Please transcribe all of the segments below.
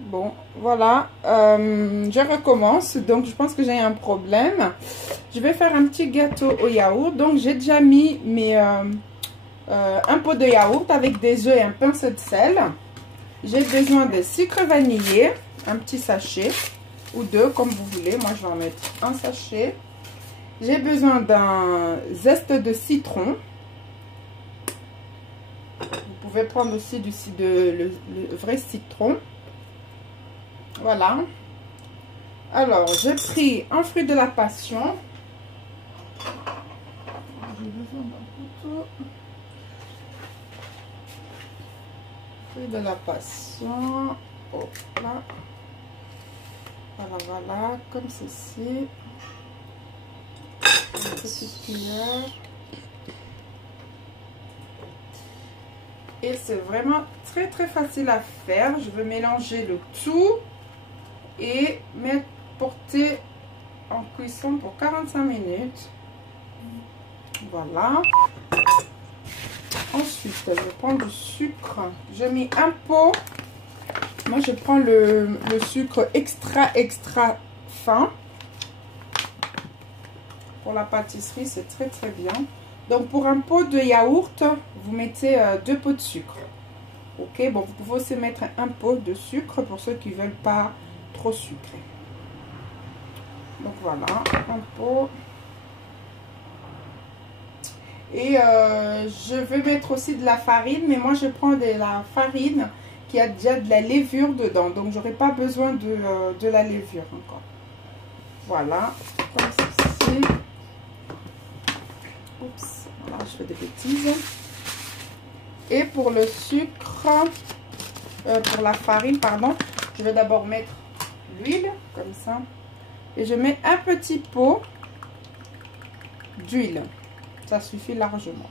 Bon, voilà, je recommence. Donc, je pense que j'ai un problème. Je vais faire un petit gâteau au yaourt. Donc, j'ai déjà mis un pot de yaourt avec des œufs et un pinceau de sel. J'ai besoin de sucre vanillé, un petit sachet ou deux comme vous voulez. Moi, je vais en mettre un sachet. J'ai besoin d'un zeste de citron. Vous pouvez prendre aussi le vrai citron. Voilà. Alors, j'ai pris un fruit de la passion. J'ai besoin d'un couteau. Fruit de la passion. Hop là. Voilà, voilà, comme ceci. Une petite cuillère. Et c'est vraiment très très facile à faire. Je veux mélanger le tout et porter en cuisson pour 45 minutes. Voilà. Ensuite, je vais prendre du sucre. J'ai mis un pot. Moi, je prends le sucre extra fin. Pour la pâtisserie, c'est très très bien. Donc, pour un pot de yaourt, vous mettez 2 pots de sucre. Ok, bon, vous pouvez aussi mettre un pot de sucre pour ceux qui ne veulent pas trop sucré. Donc, voilà, un pot. Et je vais mettre aussi de la farine, mais moi, je prends de la farine qui a déjà de la levure dedans. Donc, j'aurai pas besoin de la levure encore. Voilà, comme ceci. Oups, voilà, je fais des bêtises. Et pour le sucre, pour la farine, pardon, je vais d'abord mettre l'huile, comme ça. Et je mets un petit pot d'huile. Ça suffit largement.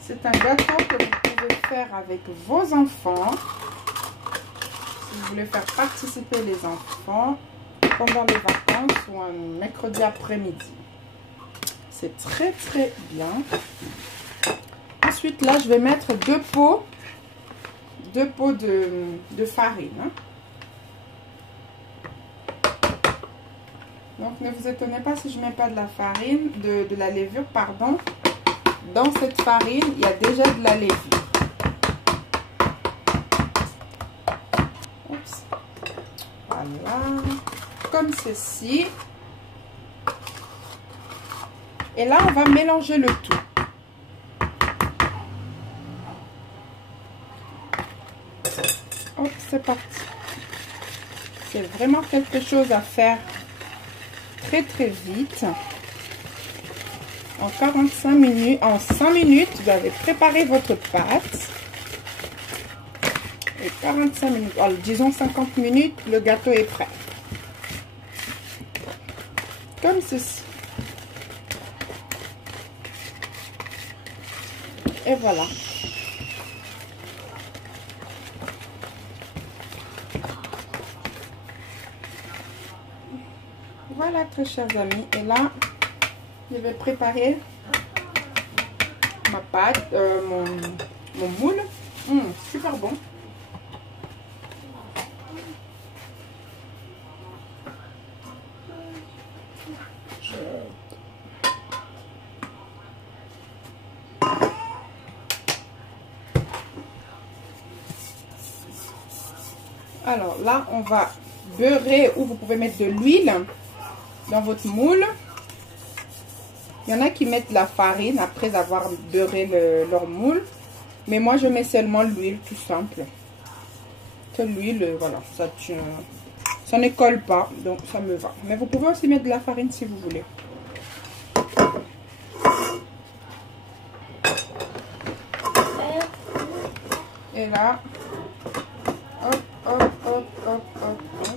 C'est un gâteau que vous pouvez faire avec vos enfants. Si vous voulez faire participer les enfants pendant les vacances ou un mercredi après-midi. C'est très très bien. Ensuite, là, je vais mettre 2 pots de farine. Donc, ne vous étonnez pas si je ne mets pas de la farine, de la levure, pardon. Dans cette farine, il y a déjà de la levure. Oups. Voilà. Comme ceci. Et là, on va mélanger le tout. Hop, c'est parti. C'est vraiment quelque chose à faire très très vite. En 45 minutes, en 5 minutes, vous avez préparé votre pâte. Et 45 minutes, alors, disons 50 minutes, le gâteau est prêt. Comme ceci. Et voilà. Voilà, très chers amis. Et là, je vais préparer ma pâte, mon moule. Super bon. Alors là, on va beurrer ou vous pouvez mettre de l'huile dans votre moule. Il y en a qui mettent la farine après avoir beurré leur moule. Mais moi, je mets seulement l'huile, tout simple. Que l'huile, voilà, ça ne colle pas, donc ça me va. Mais vous pouvez aussi mettre de la farine si vous voulez. Et là, hop, hop, hop, hop, hop, hop.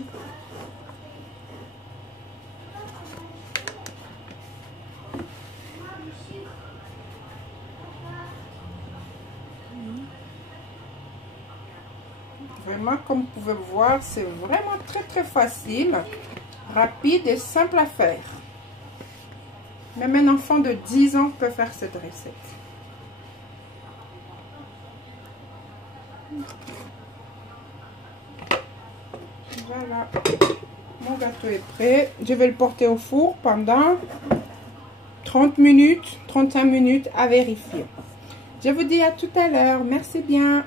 Vraiment, comme vous pouvez voir, c'est vraiment très très facile, rapide et simple à faire. Même un enfant de 10 ans peut faire cette recette. Voilà. Mon gâteau est prêt. Je vais le porter au four pendant 30 minutes, 35 minutes à vérifier. Je vous dis à tout à l'heure. Merci bien.